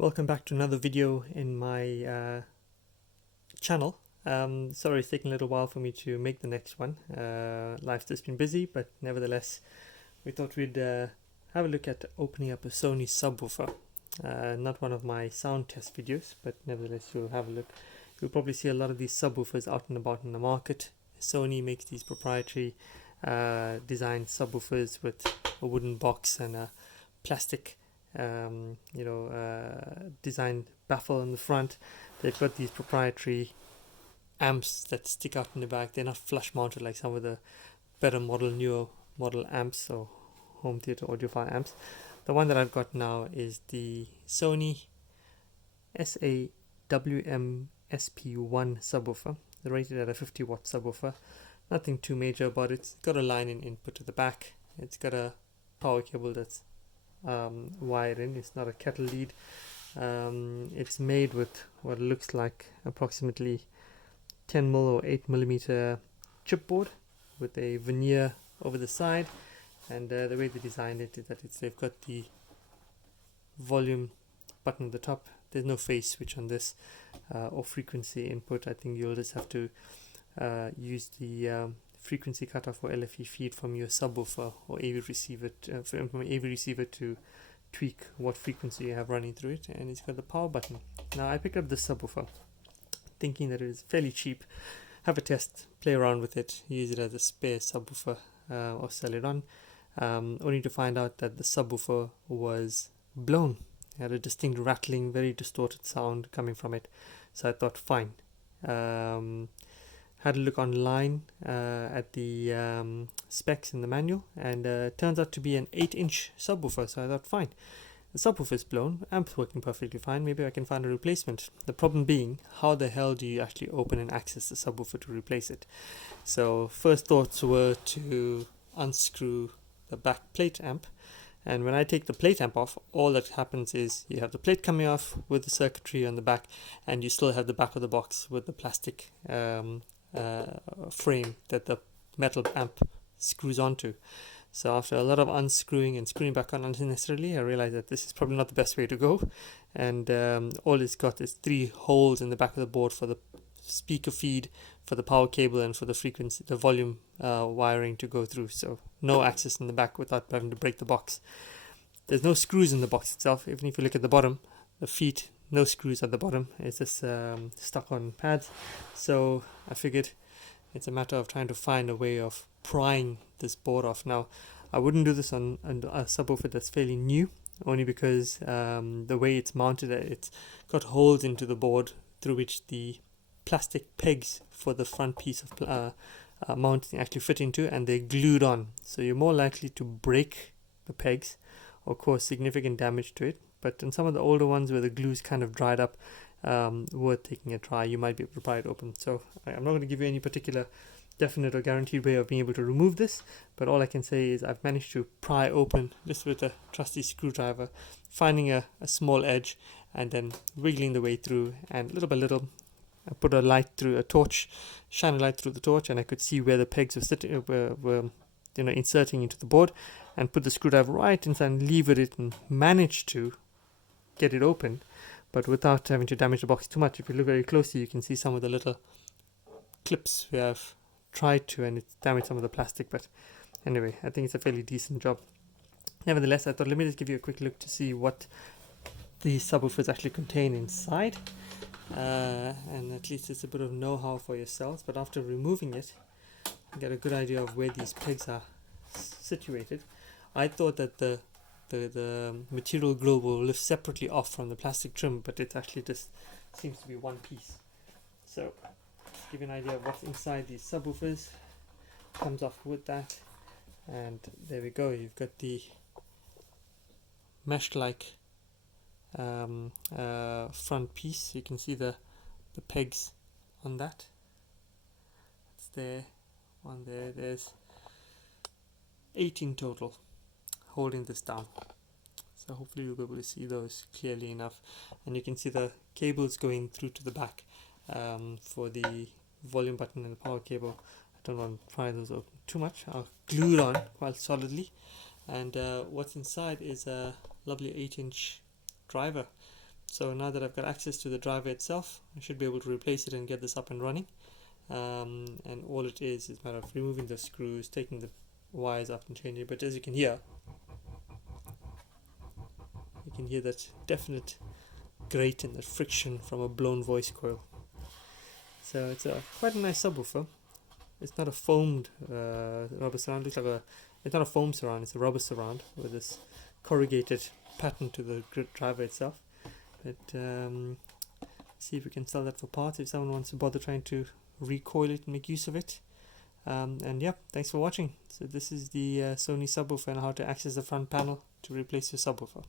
Welcome back to another video in my channel. Sorry, it's taking a little while for me to make the next one. Life's just been busy, but nevertheless, we thought we'd have a look at opening up a Sony subwoofer. Not one of my sound test videos, but nevertheless, you'll have a look. You'll probably see a lot of these subwoofers out and about in the market. Sony makes these proprietary designed subwoofers with a wooden box and a plastic designed baffle in the front. They've got these proprietary amps that stick out in the back. They're not flush mounted like some of the better newer model amps or home theater audiophile amps. The one that I've got now is the Sony SA-WMSP1 subwoofer. They're rated at a 50-watt subwoofer. Nothing too major about it. It's got a line in input to the back. It's got a power cable that's wired in. It's not a kettle lead. It's made with what looks like approximately 10mm or 8mm chipboard with a veneer over the side, and the way they designed it is that they've got the volume button at the top. There's no phase switch on this or frequency input. I think you'll just have to use the frequency cutoff or LFE feed from your subwoofer or AV receiver from AV receiver to tweak what frequency you have running through it. And it's got the power button. Now I picked up this subwoofer thinking that it is fairly cheap, have a test, play around with it, use it as a spare subwoofer or sell it on, only to find out that the subwoofer was blown. It had a distinct rattling, very distorted sound coming from it. So I thought fine. Had a look online at the specs in the manual, and turns out to be an 8-inch subwoofer. So I thought fine, the subwoofer is blown, amp's working perfectly fine, maybe I can find a replacement. The problem being, how the hell do you actually open and access the subwoofer to replace it? So first thoughts were to unscrew the back plate amp, and when I take the plate amp off, all that happens is you have the plate coming off with the circuitry on the back, and you still have the back of the box with the plastic frame that the metal amp screws onto. So after a lot of unscrewing and screwing back on unnecessarily, I realized that this is probably not the best way to go, and all it's got is 3 holes in the back of the board for the speaker feed, for the power cable, and for the frequency, the volume wiring to go through. So no access in the back without having to break the box. There's no screws in the box itself. Even if you look at the bottom, the feet, no screws at the bottom. It's just stuck on pads. So I figured it's a matter of trying to find a way of prying this board off. Now, I wouldn't do this on a subwoofer that's fairly new, only because the way it's mounted, it's got holes into the board through which the plastic pegs for the front piece of mounting actually fit into, and they're glued on. So you're more likely to break the pegs or cause significant damage to it. But in some of the older ones where the glue's kind of dried up, worth taking a try. You might be able to pry it open. So I'm not going to give you any particular definite or guaranteed way of being able to remove this, but all I can say is I've managed to pry open this with a trusty screwdriver, finding a small edge and then wiggling the way through, and little by little I put a light through a torch, shine a light through the torch, and I could see where the pegs were sitting, were inserting into the board, and put the screwdriver right inside and levered it and managed to get it open, but without having to damage the box too much. If you look very closely, you can see some of the little clips we have tried to, and it's damaged some of the plastic, but anyway, I think it's a fairly decent job. Nevertheless, I thought let me just give you a quick look to see what these subwoofers actually contain inside, and at least it's a bit of know-how for yourselves. But after removing it, you get a good idea of where these pegs are situated. I thought that the material glue will lift separately off from the plastic trim, but it actually just seems to be one piece. So to give you an idea of what's inside these subwoofers, comes off with that, and there we go. You've got the mesh like front piece. You can see the pegs on that. It's there, one there. There's 8 in total holding this down, so hopefully you'll be able to see those clearly enough, and you can see the cables going through to the back for the volume button and the power cable. I don't want to pry those open too much. I'll glue it on quite solidly, and what's inside is a lovely 8-inch driver. So now that I've got access to the driver itself, I should be able to replace it and get this up and running. And all it is a matter of removing the screws, taking the wires up and changing it. But as you can hear that definite grate and the friction from a blown voice coil. So it's quite a nice subwoofer. It's not a foamed rubber surround. It's not a foam surround. It's a rubber surround with this corrugated pattern to the driver itself. But see if we can sell that for parts if someone wants to bother trying to recoil it and make use of it. And yeah, thanks for watching. So this is the Sony subwoofer and how to access the front panel to replace your subwoofer.